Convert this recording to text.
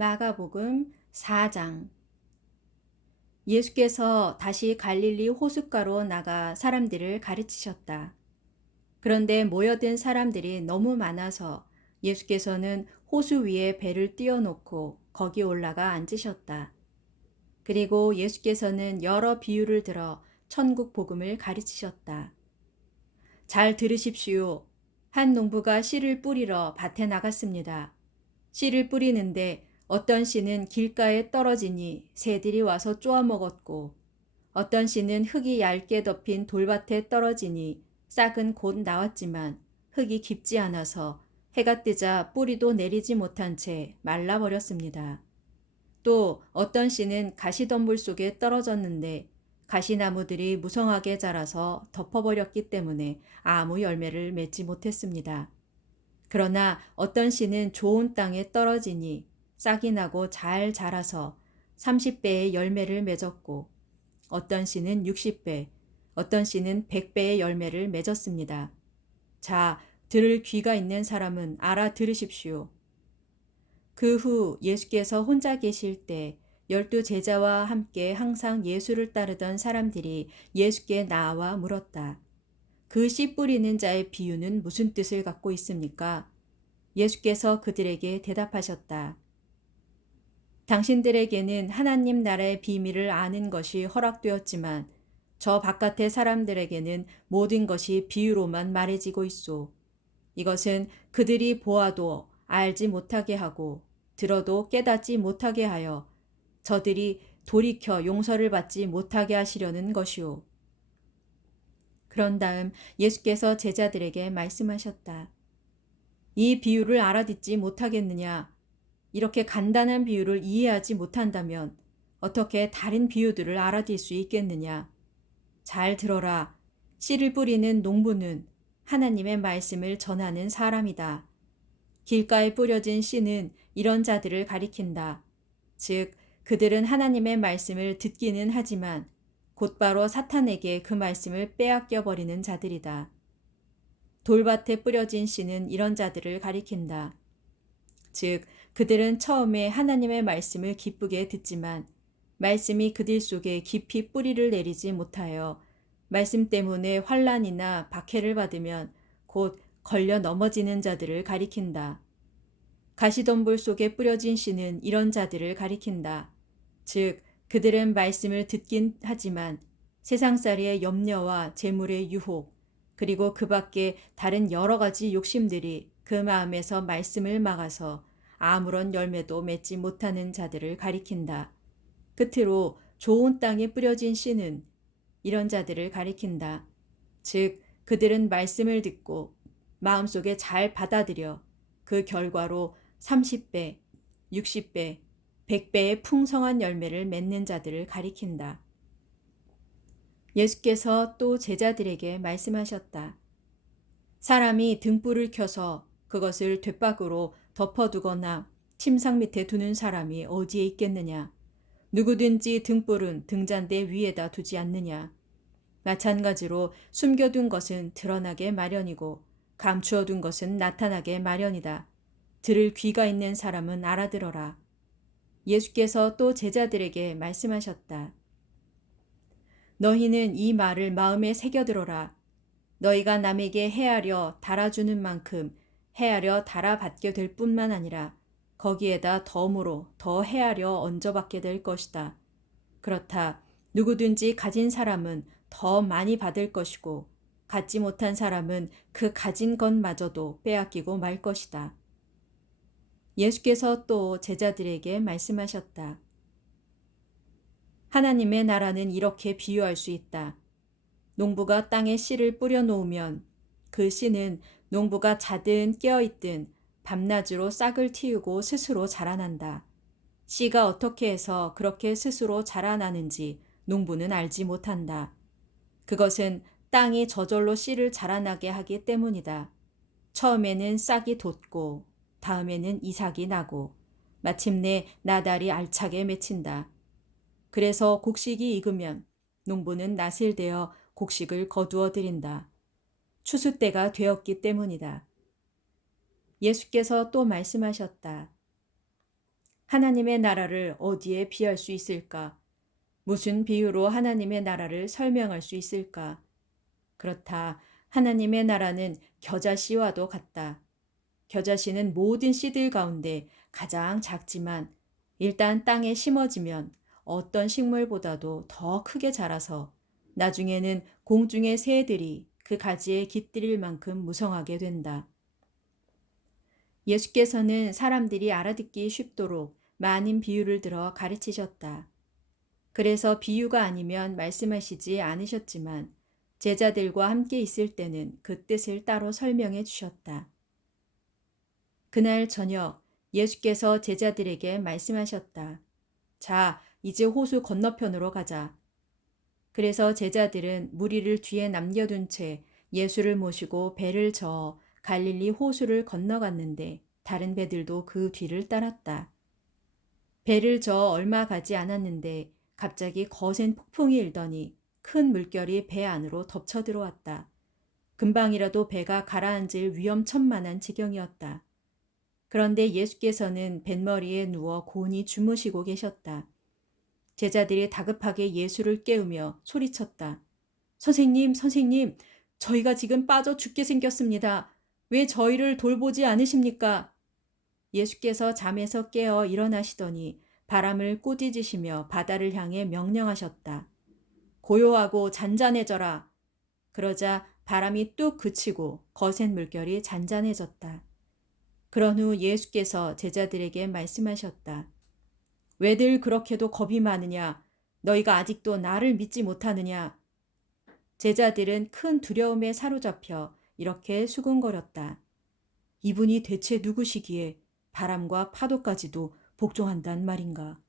마가복음 4장. 예수께서 다시 갈릴리 호숫가로 나가 사람들을 가르치셨다. 그런데 모여든 사람들이 너무 많아서 예수께서는 호수 위에 배를 띄워놓고 거기 올라가 앉으셨다. 그리고 예수께서는 여러 비유를 들어 천국 복음을 가르치셨다. 잘 들으십시오. 한 농부가 씨를 뿌리러 밭에 나갔습니다. 씨를 뿌리는데 어떤 씨는 길가에 떨어지니 새들이 와서 쪼아 먹었고, 어떤 씨는 흙이 얇게 덮인 돌밭에 떨어지니 싹은 곧 나왔지만 흙이 깊지 않아서 해가 뜨자 뿌리도 내리지 못한 채 말라버렸습니다. 또 어떤 씨는 가시덤불 속에 떨어졌는데 가시나무들이 무성하게 자라서 덮어버렸기 때문에 아무 열매를 맺지 못했습니다. 그러나 어떤 씨는 좋은 땅에 떨어지니 싹이 나고 잘 자라서 30배의 열매를 맺었고, 어떤 씨는 60배, 어떤 씨는 100배의 열매를 맺었습니다. 자, 들을 귀가 있는 사람은 알아들으십시오. 그 후 예수께서 혼자 계실 때 12제자와 함께 항상 예수를 따르던 사람들이 예수께 나와 물었다. 그 씨 뿌리는 자의 비유는 무슨 뜻을 갖고 있습니까? 예수께서 그들에게 대답하셨다. 당신들에게는 하나님 나라의 비밀을 아는 것이 허락되었지만 저 바깥의 사람들에게는 모든 것이 비유로만 말해지고 있소. 이것은 그들이 보아도 알지 못하게 하고 들어도 깨닫지 못하게 하여 저들이 돌이켜 용서를 받지 못하게 하시려는 것이오. 그런 다음 예수께서 제자들에게 말씀하셨다. 이 비유를 알아듣지 못하겠느냐? 이렇게 간단한 비유를 이해하지 못한다면 어떻게 다른 비유들을 알아듣을 수 있겠느냐? 잘 들어라. 씨를 뿌리는 농부는 하나님의 말씀을 전하는 사람이다. 길가에 뿌려진 씨는 이런 자들을 가리킨다. 즉, 그들은 하나님의 말씀을 듣기는 하지만 곧바로 사탄에게 그 말씀을 빼앗겨 버리는 자들이다. 돌밭에 뿌려진 씨는 이런 자들을 가리킨다. 즉, 그들은 처음에 하나님의 말씀을 기쁘게 듣지만 말씀이 그들 속에 깊이 뿌리를 내리지 못하여 말씀 때문에 환난이나 박해를 받으면 곧 걸려 넘어지는 자들을 가리킨다. 가시덤불 속에 뿌려진 씨는 이런 자들을 가리킨다. 즉, 그들은 말씀을 듣긴 하지만 세상살이의 염려와 재물의 유혹, 그리고 그 밖에 다른 여러 가지 욕심들이 그 마음에서 말씀을 막아서 아무런 열매도 맺지 못하는 자들을 가리킨다. 끝으로 좋은 땅에 뿌려진 씨는 이런 자들을 가리킨다. 즉, 그들은 말씀을 듣고 마음속에 잘 받아들여 그 결과로 30배, 60배, 100배의 풍성한 열매를 맺는 자들을 가리킨다. 예수께서 또 제자들에게 말씀하셨다. 사람이 등불을 켜서 그것을 돛박으로 덮어두거나 침상 밑에 두는 사람이 어디에 있겠느냐? 누구든지 등불은 등잔대 위에다 두지 않느냐? 마찬가지로 숨겨둔 것은 드러나게 마련이고 감추어둔 것은 나타나게 마련이다. 들을 귀가 있는 사람은 알아들어라. 예수께서 또 제자들에게 말씀하셨다. 너희는 이 말을 마음에 새겨들어라. 너희가 남에게 헤아려 달아주는 만큼 헤아려 달아받게 될 뿐만 아니라 거기에다 덤으로 더 헤아려 얹어받게 될 것이다. 그렇다. 누구든지 가진 사람은 더 많이 받을 것이고 갖지 못한 사람은 그 가진 것마저도 빼앗기고 말 것이다. 예수께서 또 제자들에게 말씀하셨다. 하나님의 나라는 이렇게 비유할 수 있다. 농부가 땅에 씨를 뿌려 놓으면 그 씨는 농부가 자든 깨어있든 밤낮으로 싹을 틔우고 스스로 자라난다. 씨가 어떻게 해서 그렇게 스스로 자라나는지 농부는 알지 못한다. 그것은 땅이 저절로 씨를 자라나게 하기 때문이다. 처음에는 싹이 돋고 다음에는 이삭이 나고 마침내 나달이 알차게 맺힌다. 그래서 곡식이 익으면 농부는 낫을 대어 곡식을 거두어 들인다. 추수 때가 되었기 때문이다. 예수께서 또 말씀하셨다. 하나님의 나라를 어디에 비할 수 있을까? 무슨 비유로 하나님의 나라를 설명할 수 있을까? 그렇다. 하나님의 나라는 겨자씨와도 같다. 겨자씨는 모든 씨들 가운데 가장 작지만 일단 땅에 심어지면 어떤 식물보다도 더 크게 자라서 나중에는 공중의 새들이 그 가지에 깃들일 만큼 무성하게 된다. 예수께서는 사람들이 알아듣기 쉽도록 많은 비유를 들어 가르치셨다. 그래서 비유가 아니면 말씀하시지 않으셨지만 제자들과 함께 있을 때는 그 뜻을 따로 설명해 주셨다. 그날 저녁 예수께서 제자들에게 말씀하셨다. 자, 이제 호수 건너편으로 가자. 그래서 제자들은 무리를 뒤에 남겨둔 채 예수를 모시고 배를 저어 갈릴리 호수를 건너갔는데 다른 배들도 그 뒤를 따랐다. 배를 저어 얼마 가지 않았는데 갑자기 거센 폭풍이 일더니 큰 물결이 배 안으로 덮쳐 들어왔다. 금방이라도 배가 가라앉을 위험천만한 지경이었다. 그런데 예수께서는 뱃머리에 누워 곤히 주무시고 계셨다. 제자들이 다급하게 예수를 깨우며 소리쳤다. 선생님, 선생님, 저희가 지금 빠져 죽게 생겼습니다. 왜 저희를 돌보지 않으십니까? 예수께서 잠에서 깨어 일어나시더니 바람을 꾸짖으시며 바다를 향해 명령하셨다. 고요하고 잔잔해져라. 그러자 바람이 뚝 그치고 거센 물결이 잔잔해졌다. 그런 후 예수께서 제자들에게 말씀하셨다. 왜들 그렇게도 겁이 많으냐? 너희가 아직도 나를 믿지 못하느냐? 제자들은 큰 두려움에 사로잡혀 이렇게 수군거렸다. 이분이 대체 누구시기에 바람과 파도까지도 복종한단 말인가?